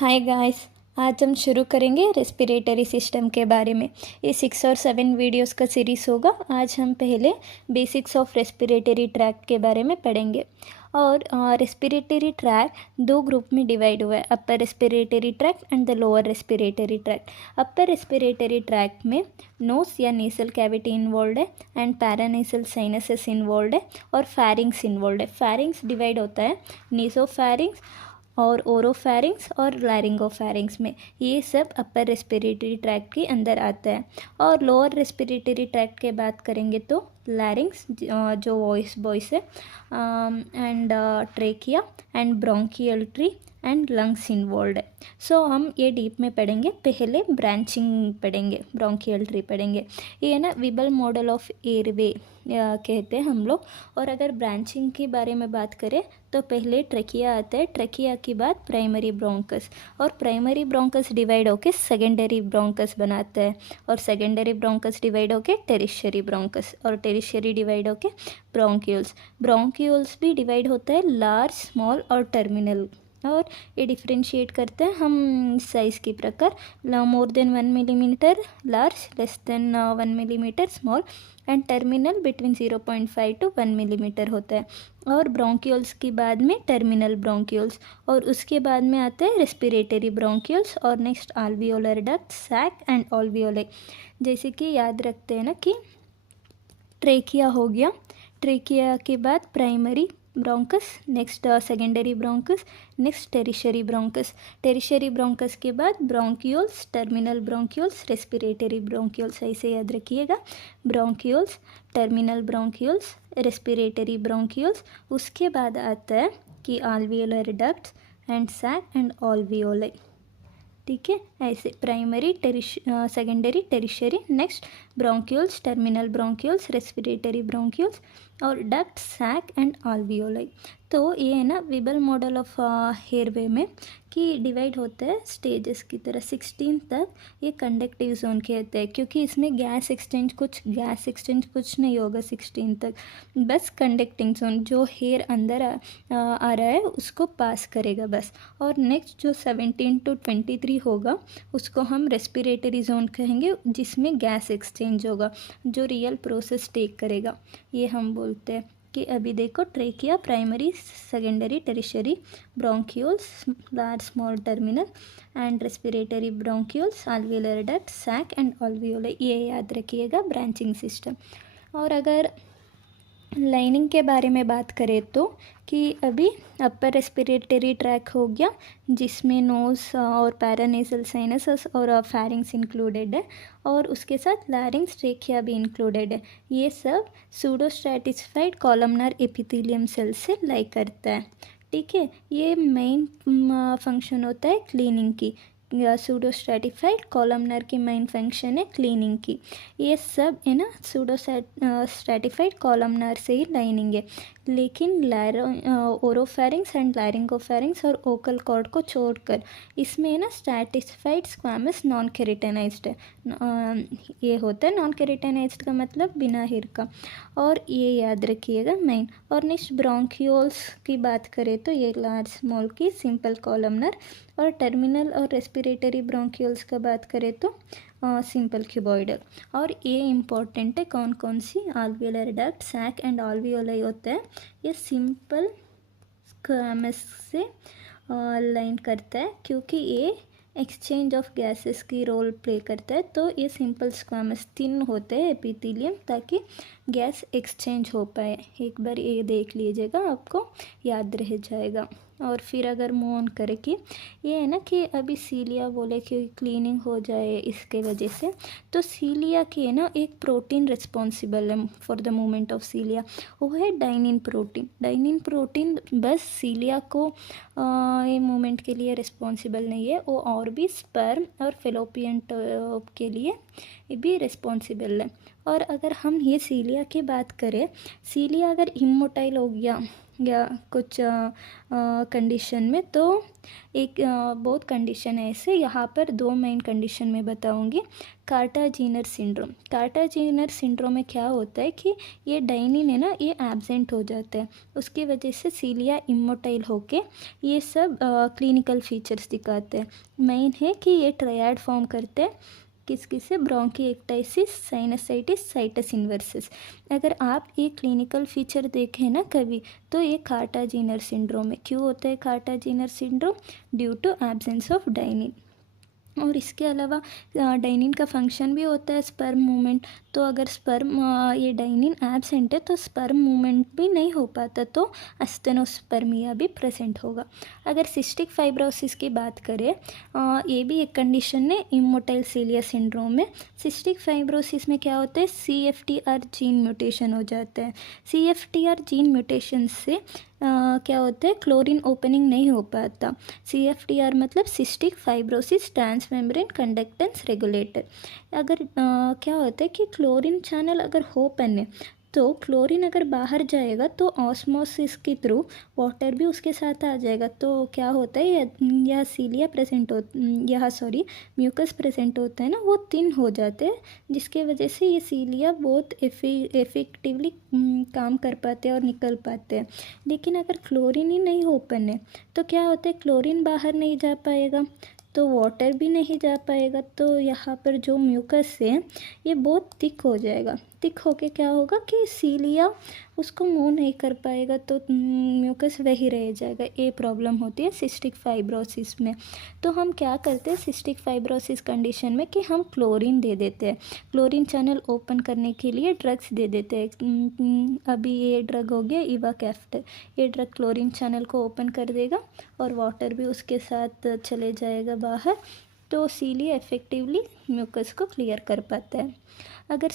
Hi guys. आज हम शुरू करेंगे रेस्पिरेटरी सिस्टम के बारे में। ये 6 और 7 वीडियोस का सीरीज़ होगा। आज हम पहले बेसिक्स ऑफ रेस्पिरेटरी ट्रैक्ट के बारे में पढ़ेंगे। और रेस्पिरेटरी ट्रैक्ट दो ग्रुप में डिवाइड हुआ है, upper respiratory tract and the lower respiratory tract. Upper respiratory tract में नोस या नेसल कैविटी इन्वॉल्व है एंड पैरानेसल साइनसेस इन्वॉल्व है और फैरिंग्स इन्वॉल्व है। फैरिंग्स डिवाइड होता है नेसोफैरिंग्स और ओरोफैरिंग्स और लैरिंगोफैरिंग्स में। ये सब अपर रेस्पिरेटरी ट्रैक्ट के अंदर आता है। और लोअर रेस्पिरेटरी ट्रैक्ट के बात करेंगे तो लैरिंग्स जो वॉइस है and trachea and bronchial tree and lungs involve है। सो हम ये डीप में पढ़ेंगे। पहले ब्रांचिंग पढ़ेंगे, ब्रोंकियल ट्री पढ़ेंगे। ये ना विबल मॉडल ऑफ एयरवे कहते हैं हम लोग। और अगर ब्रांचिंग के बारे में बात करें तो पहले ट्रेकिया आता है, ट्रेकिया के बाद प्राइमरी ब्रोंकस, और प्राइमरी ब्रोंकस डिवाइड होकर सेकेंडरी ब्रोंकस बनाता है, और सेकेंडरी ब्रोंकस डिवाइड होकर टेरिशियरी ब्रोंकस, और टेरिशियरी डिवाइड होकर ब्रोंक्यूल्स। ब्रोंक्यूल्स भी डिवाइड होता है लार्ज, स्मॉल और टर्मिनल। और ये डिफ्रेंशिएट करते हैं हम साइज़ के प्रकार, more than 1 millimetre large, less than 1 millimetre small and terminal between 0.5 to 1 millimetre होता है। और ब्रोंक्यूल्स के बाद में टर्मिनल ब्रोंक्यूल्स, और उसके बाद में आते हैं रेस्पिरेटरी ब्रोंक्यूल्स, और नेक्स्ट आल्वियोलर डक्ट, सैक एंड ऑल्वियोले। जैसे कि याद रखते हैं ना कि ट्रेकिया हो गया, ट्रेकिया के बाद primary bronchus, next secondary bronchus, next tertiary bronchus, tertiary bronchus के बाद bronchioles, terminal bronchioles, respiratory bronchioles. ऐसे याद रखिएगा, bronchioles, terminal bronchioles, respiratory bronchioles. उसके बाद आता है कि alveolar ducts and sac and alveoli. ठीक है, ऐसे primary, secondary, tertiary, next bronchioles, terminal bronchioles, respiratory bronchioles और डक्ट, सैक एंड आल्वियोलाई। तो ये है ना विबल मॉडल ऑफ हेयरवे में कि डिवाइड होता है स्टेजेस की तरह। 16 तक ये कंडक्टिव जोन कहते हैं, क्योंकि इसमें गैस एक्सचेंज कुछ नहीं होगा 16 तक। बस कंडक्टिंग जोन जो हेयर अंदर आ रहा है उसको पास करेगा बस। और नेक्स्ट जो 17 to 23 होगा उसको हम रेस्पिरेटरी जोन कहेंगे, जिसमें गैस एक्सचेंज होगा, जो रियल प्रोसेस टेक करेगा। ये हम बोलते हैं कि अभी देखो trachea, primary, secondary, tertiary, bronchioles, large, small, terminal and respiratory bronchioles, alveolar duct, sac and alveoli. ये याद रखिएगा ब्रांचिंग सिस्टम। और अगर लाइनिंग के बारे में बात करें तो कि अभी अपर रेस्पिरेटरी ट्रैक हो गया, जिसमें नोज और पैरानेसल साइनस और फैरिंग्स इंक्लूडेड है, और उसके साथ लैरिंग्स, ट्रेकिया भी इंक्लूडेड है। ये सब सूडोस्ट्रैटिफाइड कॉलमनर एपिथेलियम सेल से लाई करता है। ठीक है, ये मेन फंक्शन होता है क्लीनिंग की। सूडोस्ट्रैटिफाइड कॉलमनर की मेन फंक्शन है क्लीनिंग की। ये सब है ना स्ट्रैटिफाइड कॉलमनर से ही लाइनिंग है। लेकिन ओरोफैरिंग्स एंड लैरिंगोफैरिंग्स और ओकल कॉर्ड को छोड़कर इसमें है ना स्ट्रैटिफाइड स्क्वैमस नॉन केराटिनाइज्ड है। ये होता है नॉन केराटिनाइज्ड का मतलब बिना हेयर का, और ये याद रखिएगा मेन। और नेक्स्ट ब्रोंक्यूल्स की बात करें तो ये लार्ज, स्मॉल की सिंपल कॉलमनर, और टर्मिनल और रेस्पिरेटरी ब्रोंक्यूल्स का बात करें तो सिंपल क्यूबॉइडल। और ये इम्पॉर्टेंट है, कौन कौन सी, आल्वियोलर डक्ट, सैक एंड ऑल्वियोलाई होता है। ये सिंपल स्क्वैमस से लाइन करता है, क्योंकि ये एक्सचेंज ऑफ गैसेस की रोल प्ले करता है। तो ये सिंपल स्क्वैमस थिन होते हैं एपिथेलियम, ताकि गैस एक्सचेंज हो पाए। एक बार ये देख लीजिएगा, आपको याद रह जाएगा। और फिर अगर मूव ऑन करें कि ये है ना कि अभी सीलिया बोले कि क्लीनिंग हो जाए इसके वजह से, तो सीलिया की है ना एक प्रोटीन रिस्पॉन्सिबल है फॉर द मूवमेंट ऑफ सीलिया, वो है डाइनिन प्रोटीन। डाइनिन प्रोटीन बस सीलिया को ये मूवमेंट के लिए रिस्पॉन्सिबल नहीं है, वो और भी स्पर्म और फेलोपियन ट्यूब के लिए भी रिस्पॉन्सिबल है। और अगर हम ये सीलिया की बात करें, सीलिया अगर इमोटाइल हो गया या कुछ कंडीशन में। तो एक बहुत कंडीशन है ऐसे, यहाँ पर 2 मेन कंडीशन में बताऊंगी। कार्टाजीनर सिंड्रोम, कार्टाजीनर सिंड्रोम में क्या होता है कि ये डाइनिन है ना, ये एब्सेंट हो जाता है, उसकी वजह से सीलिया इमोटाइल होके ये सब क्लिनिकल फीचर्स दिखाते हैं। मेन है कि ये ट्रायड फॉर्म करते हैं, किस किस से, ब्रोंकिएक्टाइसिस, साइनसाइटिस, साइटस इन्वर्सिस। अगर आप ये क्लिनिकल फीचर देखें ना कभी, तो ये कार्टाजीनर सिंड्रोम है। क्यों होता है Kartagener syndrome? Due to absence of dynein. और इसके अलावा डाइनिन का फंक्शन भी होता है स्पर्म मूवमेंट। तो अगर स्पर्म ये डाइनिन एब्सेंट है तो स्पर्म मूवमेंट भी नहीं हो पाता, तो अस्टेनोस्पर्मिया भी प्रेजेंट होगा। अगर सिस्टिक फाइब्रोसिस की बात करें, ये भी एक कंडीशन है इमोटाइल सीलिया सिंड्रोम में। सिस्टिक फाइब्रोसिस में क्या होता है, CFTR जीन म्यूटेशन हो जाता है। CFTR जीन म्यूटेशन से क्या होता है, क्लोरीन ओपनिंग नहीं हो पाता। CFTR मतलब cystic fibrosis transmembrane conductance regulator. अगर क्या होता है कि क्लोरीन चैनल अगर ओपन है, तो क्लोरीन अगर बाहर जाएगा तो ऑस्मोसिस के थ्रू वाटर भी उसके साथ आ जाएगा। तो क्या होता है, यह सीलिया प्रेजेंट हो, यह सॉरी म्यूकस प्रेजेंट होता है ना, वो थिन हो जाते हैं, जिसके वजह से ये सीलिया बहुत इफ़ेक्टिवली काम कर पाते हैं और निकल पाते हैं। लेकिन अगर क्लोरीन ही नहीं ओपन है तो क्या होता है, क्लोरीन बाहर नहीं जा पाएगा तो वाटर भी नहीं जा पाएगा। तो यहाँ पर जो म्यूकस है ये बहुत थिक हो जाएगा। थिक होके क्या होगा कि सीलिया उसको मूव नहीं कर पाएगा, तो म्यूकस वही रह जाएगा। ये प्रॉब्लम होती है सिस्टिक फाइब्रोसिस में। तो हम क्या करते हैं सिस्टिक फाइब्रोसिस कंडीशन में कि हम क्लोरीन दे देते हैं, क्लोरीन चैनल ओपन करने के लिए ड्रग्स दे देते हैं। अभी ये ड्रग हो गया इवाकैफ्टर, ये ड्रग क्लोरीन चैनल को ओपन कर देगा और वाटर भी उसके साथ चले जाएगा बाहर, तो सीलिया इफेक्टिवली म्यूकस को क्लियर कर पाता है। अगर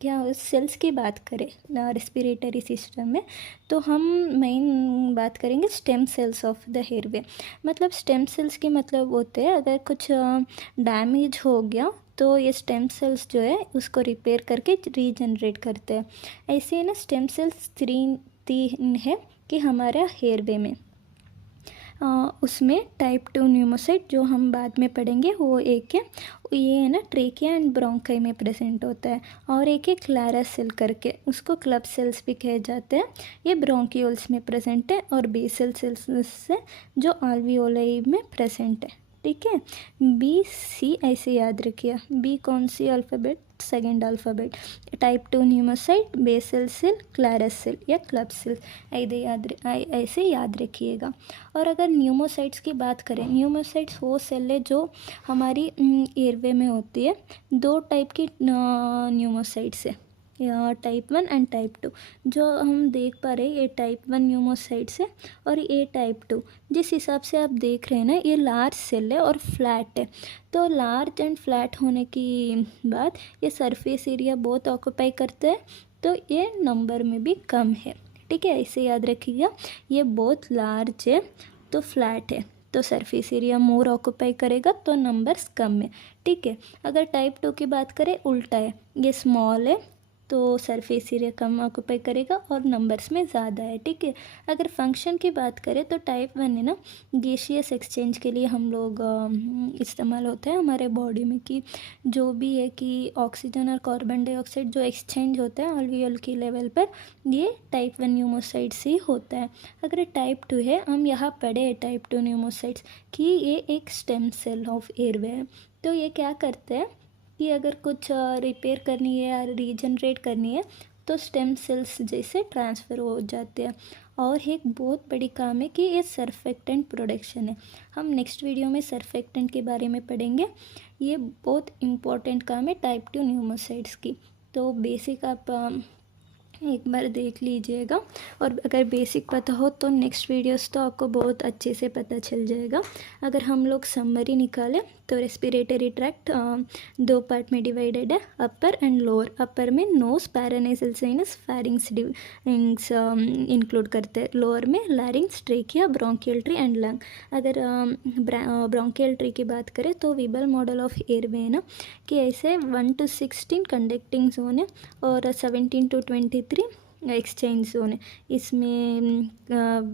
क्या सेल्स की बात करें रेस्पिरेटरी सिस्टम में, तो हम मेन बात करेंगे स्टेम सेल्स ऑफ द हेयरवे। मतलब स्टेम सेल्स के मतलब होते हैं, अगर कुछ डैमेज हो गया तो ये स्टेम सेल्स जो है उसको रिपेयर करके रीजनरेट करते हैं। ऐसे ही ना स्टेम सेल्स तीन है कि हमारा हेयरवे में उसमें टाइप 2 न्यूमोसाइट जो हम बाद में पढ़ेंगे वो एक है, ये है ना ट्रेकिया एंड ब्रोंकाई में प्रेजेंट होता है। और एक है क्लारा सेल करके, उसको क्लब सेल्स भी कहे जाते हैं, ये ब्रोंकियोल्स में प्रेजेंट है। और बेसल सेल्स से जो आल्वियोलाई में प्रेजेंट है। ठीक है, BC ऐसे याद रखिए। बी कौन सी alphabet, second alphabet. Type 2 pneumocyte, basal cell, Clara's cell या क्लब सेल, ऐसे याद रखिएगा। और अगर न्यूमोसाइट्स की बात करें, न्यूमोसाइट्स वो सेल है जो हमारी एयरवे में होती है। 2 टाइप की न्यूमोसाइट्स है, टाइप 1 एंड टाइप 2। जो हम देख पा रहे हैं ये टाइप 1 न्यूमोसाइट्स है और ये टाइप 2। जिस हिसाब से आप देख रहे हैं ना, ये लार्ज सेल है और फ्लैट है। तो लार्ज एंड फ्लैट होने की बाद ये सरफेस एरिया बहुत ऑक्यूपाई करते हैं, तो ये नंबर में भी कम है। ठीक है, ऐसे याद रखिएगा, ये बहुत लार्ज है तो फ्लैट है, तो सरफेस एरिया मोर ऑक्यूपाई करेगा तो नंबर्स कम है। ठीक है, अगर टाइप 2 की बात करें उल्टा है, ये स्मॉल है तो सरफेस एरिया कम ऑक्यूपाई करेगा और नंबर्स में ज़्यादा है। ठीक है, अगर फंक्शन की बात करें तो टाइप 1 है ना, गैसियस एक्सचेंज के लिए हम लोग इस्तेमाल होता है हमारे बॉडी में, कि जो भी है कि ऑक्सीजन और कार्बन डाइऑक्साइड जो एक्सचेंज होता है अल्वियोल की लेवल पर, ये टाइप 1 न्यूमोसाइट से ही होता है। अगर टाइप 2 है, हम यहाँ पढ़े हैं टाइप 2 न्यूमोसाइट्स कि ये एक स्टेम सेल ऑफ एयरवे है। तो ये क्या करते हैं कि अगर कुछ रिपेयर करनी है या रीजनरेट करनी है तो स्टेम सेल्स जैसे ट्रांसफ़र हो जाते हैं। और एक बहुत बड़ी काम है कि ये सर्फेक्टेंट प्रोडक्शन है। हम नेक्स्ट वीडियो में सर्फेक्टेंट के बारे में पढ़ेंगे, ये बहुत इम्पोर्टेंट काम है टाइप 2 न्यूमोसाइट्स की। तो बेसिक आप एक बार देख लीजिएगा, और अगर बेसिक पता हो तो नेक्स्ट वीडियोस तो आपको बहुत अच्छे से पता चल जाएगा। अगर हम लोग समरी निकालें तो रेस्पिरेटरी ट्रैक्ट 2 पार्ट में डिवाइडेड है, अपर एंड लोअर। अपर में नोज, पैरानेसल साइनस, फैरिंग्स इंक्लूड करते हैं। लोअर में लैरिंग्स, trachea, bronchial tree and lung. अगर ब्रोंकियल ट्री की बात करें तो वीबल मॉडल ऑफ एयरवे है ना, कि ऐसे 1 to 16 कंडक्टिंग जोन है और 17 to 23 एक्सचेंज जोन है, इसमें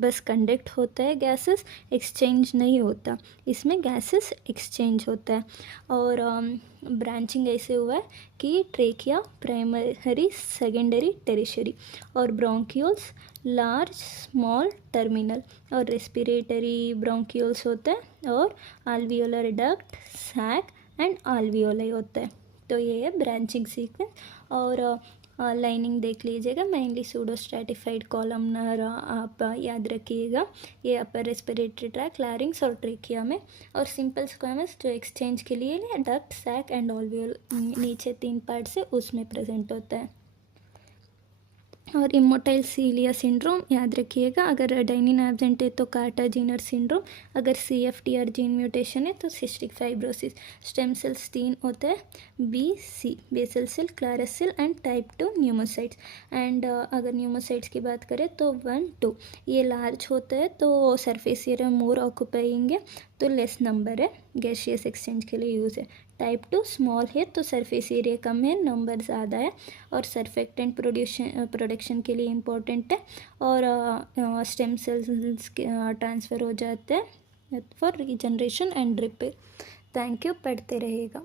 बस कंडक्ट होता है गैसेस, एक्सचेंज नहीं होता, इसमें गैसेस एक्सचेंज होता है। और ब्रांचिंग ऐसे हुआ है कि ट्रेकिया प्राइमरी, सेकेंडरी, टेरिशरी, और ब्रोंक्यूल्स लार्ज, स्मॉल, टर्मिनल, और रेस्पिरेटरी ब्रोंक्यूल्स होता है, और आल्वियोलर डक्ट, सैक एंड आल्वियोलाई होता है। तो ये है ब्रांचिंग सीक्वेंस। और लाइनिंग देख लीजिएगा, मेनली सूडो स्ट्रैटिफाइड कॉलमनर आप याद रखिएगा, ये अपर रेस्पिरेटरी ट्रैक, लैरिंग्स और ट्रेकिया में। और सिंपल स्क्वेमस जो एक्सचेंज के लिए डक्ट, सैक एंड ऑल्वियोल नीचे 3 पार्ट से उसमें प्रेजेंट होता है। और इमोटाइल सीलिया सिंड्रोम याद रखिएगा, अगर एडेनिन एब्सेंट है तो कार्टाजीनर सिंड्रोम, अगर CFTR जीन म्यूटेशन है तो सिस्टिक फाइब्रोसिस। स्टेम सेल्स 3 होते हैं, BC basal cell, Clara's cell and type 2 pneumocytes. And अगर न्यूमोसाइट्स की बात करें तो 1, 2 ये लार्ज होते हैं तो सरफेस एरिया मोर ऑक्यूपाइंग है, तो लेस नंबर है, गैसियस एक्सचेंज के लिए यूज़ है। टाइप 2 स्मॉल है तो सरफेस एरिया कम है, नंबर ज़्यादा है, और सरफेक्टेंट प्रोडक्शन के लिए इम्पोर्टेंट है, और स्टेम सेल्स ट्रांसफ़र हो जाते हैं for regeneration and repair. Thank you, पढ़ते रहेगा।